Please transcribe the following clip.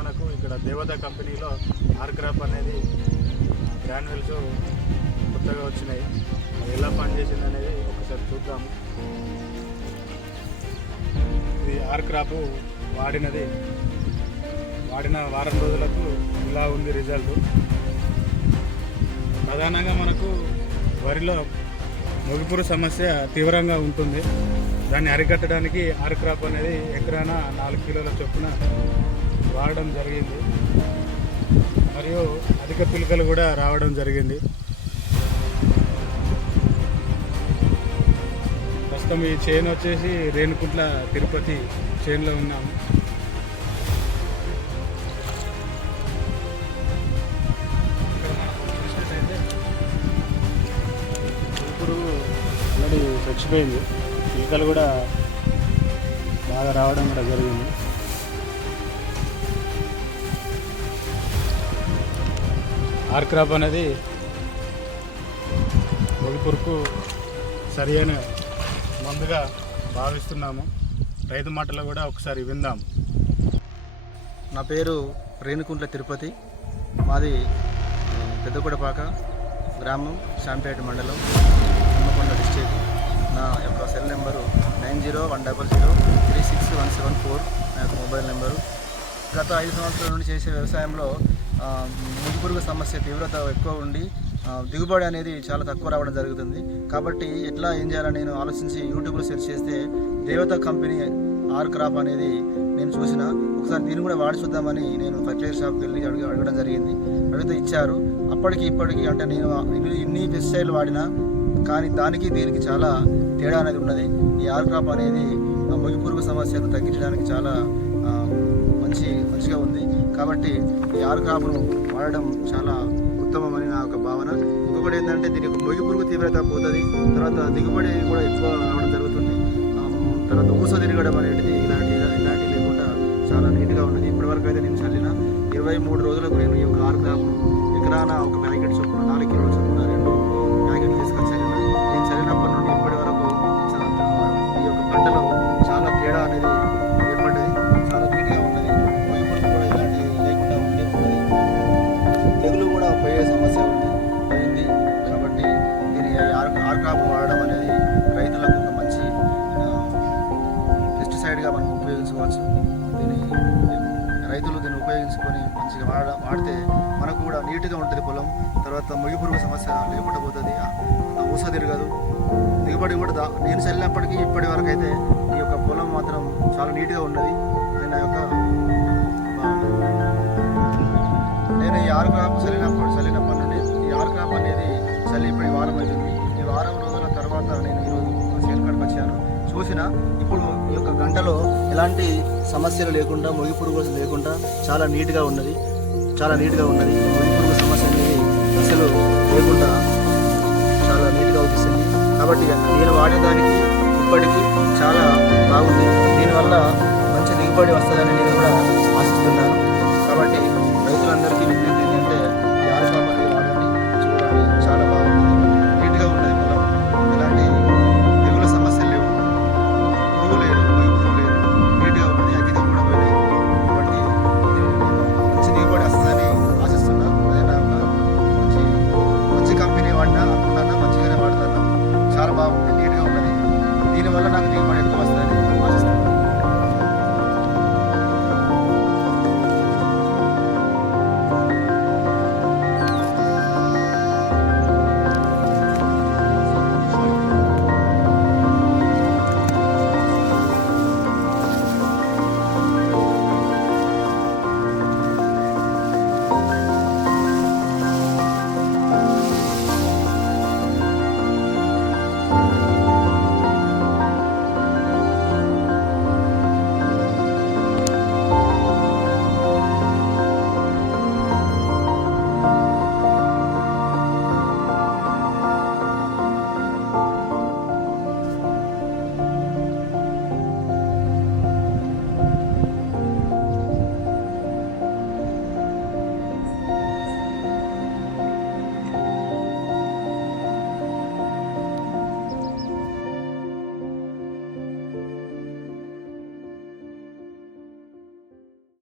మనకు ఇక్కడ దేవత కంపెనీలో ఆర్క్రాప్ అనేది గ్రాన్యుల్స్ కొత్తగా వచ్చినాయి. అది ఎలా పనిచేసింది అనేది ఒకసారి చూద్దాము. ఇది ఆర్క్రాప్ వాడిన వారం రోజులకు ఇలా ఉంది రిజల్ట్. ప్రధానంగా మనకు వరిలో మొగిపురు సమస్య తీవ్రంగా ఉంటుంది. దాన్ని అరికట్టడానికి ఆర్క్రాప్ అనేది ఎకరాన 4 కిలోల చొప్పున వాడడం జరిగింది. మరియు అధిక పిలకలు కూడా రావడం జరిగింది. ప్రస్తుతం ఈ చైన్ వచ్చేసి రేణుకుంట్ల తిరుపతి చైన్లో ఉన్నాము. ఇప్పుడు ఆల్రెడీ చచ్చిపోయింది. పిలకలు కూడా బాగా రావడం కూడా జరిగింది. ఆర్క్రాప్ అనేది మొగిపురుకు సరి అయిన మందుగా భావిస్తున్నాము. రైతు మాటలు కూడా ఒకసారి విందాం. నా పేరు రేణుకుంట్ల తిరుపతి. మాది పెద్దకొడపాక గ్రామం, శాంపేట మండలం, హన్మకొండ డిస్ట్రిక్ట్. నా యొక్క సెల్ నెంబరు 9010036174. నా యొక్క మొబైల్ నెంబరు. గత 5 సంవత్సరాల నుండి చేసే వ్యవసాయంలో మొగిపురుగు సమస్య తీవ్రత ఎక్కువ ఉండి దిగుబడి అనేది చాలా తక్కువ రావడం జరుగుతుంది. కాబట్టి ఏం చేయాలని నేను ఆలోచించి యూట్యూబ్లో సెర్చ్ చేస్తే దేవత కంపెనీ ఆర్క్రాప్ అనేది నేను చూసిన. ఒకసారి దీన్ని కూడా వాడి చూద్దామని నేను ఫర్టిలైజర్ షాప్కి వెళ్ళి అడగడం జరిగింది. అడిగితే ఇచ్చారు. అప్పటికి ఇప్పటికి అంటే నేను ఇన్ని పెస్టిసైడ్లు వాడినా కానీ దానికి దీనికి చాలా తేడా అనేది ఉన్నది. ఈ ఆర్క్రాప్ అనేది మొగిపురుగు సమస్యను తగ్గించడానికి చాలా మంచిగా ఉంది. కాబట్టి ఈ ఆర్క్రాప్ను వాడడం చాలా ఉత్తమమని నా యొక్క భావన. ఇంకొకటి ఏంటంటే దీనికి మొగిపురుగు తీవ్రత పోతుంది. తర్వాత దిగుబడి కూడా ఎక్కువ రావడం జరుగుతుంది. తర్వాత ఊస తిరగడం అనేది ఇలాంటి లేకుండా చాలా నీట్గా ఉన్నది. ఇప్పటివరకు అయితే నేను చల్లిన 23 రోజులకు నేను ఈ యొక్క ఆర్క్రాప్ను ఎకరాన ఒక ప్యాకెట్ చొప్పున 4 కిలోల చొప్పున 2 ప్యాకెట్లు తీసుకొచ్చి నేను చల్లినప్పటి నుండి ఇప్పటి వరకు ఈ యొక్క పంటలో చాలా తేడా అనేది ఏర్పడ్డది. చాలా నీట్గా ఉన్నది. మొగిపురుగు కూడా ఇలాంటి లేకుండా ఉన్నది. తెగులు కూడా పోయే సమస్య పోయింది. కాబట్టి దీని ఆర్క్రాప్ వాడడం అనేది రైతులకు ఒక మంచి పెస్టిసైడ్గా మనం ఉపయోగించుకోవచ్చు. రైతులు దీన్ని ఉపయోగించుకొని మంచిగా వాడితే మనకు కూడా నీట్గా ఉంటుంది పొలం. తర్వాత మొగిపురుగు సమస్య లేకుండా పోతుంది. ఊస తిరగదు. దిగుబడి కూడా నేను చల్లినప్పటికీ ఇప్పటి వరకు అయితే ఈ యొక్క పొలం మాత్రం చాలా నీట్గా ఉన్నది అని నా యొక్క నేను ఈ ఆర్క్రాప్ చల్లినప్పటి నుండి ఈ ఆర్క్రాప్ అనేది చల్లి ఇప్పుడు వారం అవుతుంది. ఈ వారం రోజుల తర్వాత నేను ఈరోజు చేను కాడికి వచ్చాను. చూసిన ఇప్పుడు ఈ యొక్క గంటలో ఎలాంటి సమస్యలు లేకుండా మొగిపురుగు లేకుండా చాలా నీట్గా ఉన్నది. మొగిపురుగు సమస్య అనేది అసలు లేకుండా చాలా నీట్గా అవుతుంది. కాబట్టి నేను వాడేదానికి ఇప్పటికీ చాలా బాగుంది. దీనివల్ల మంచి దిగుబడి వస్తుందని నేను కూడా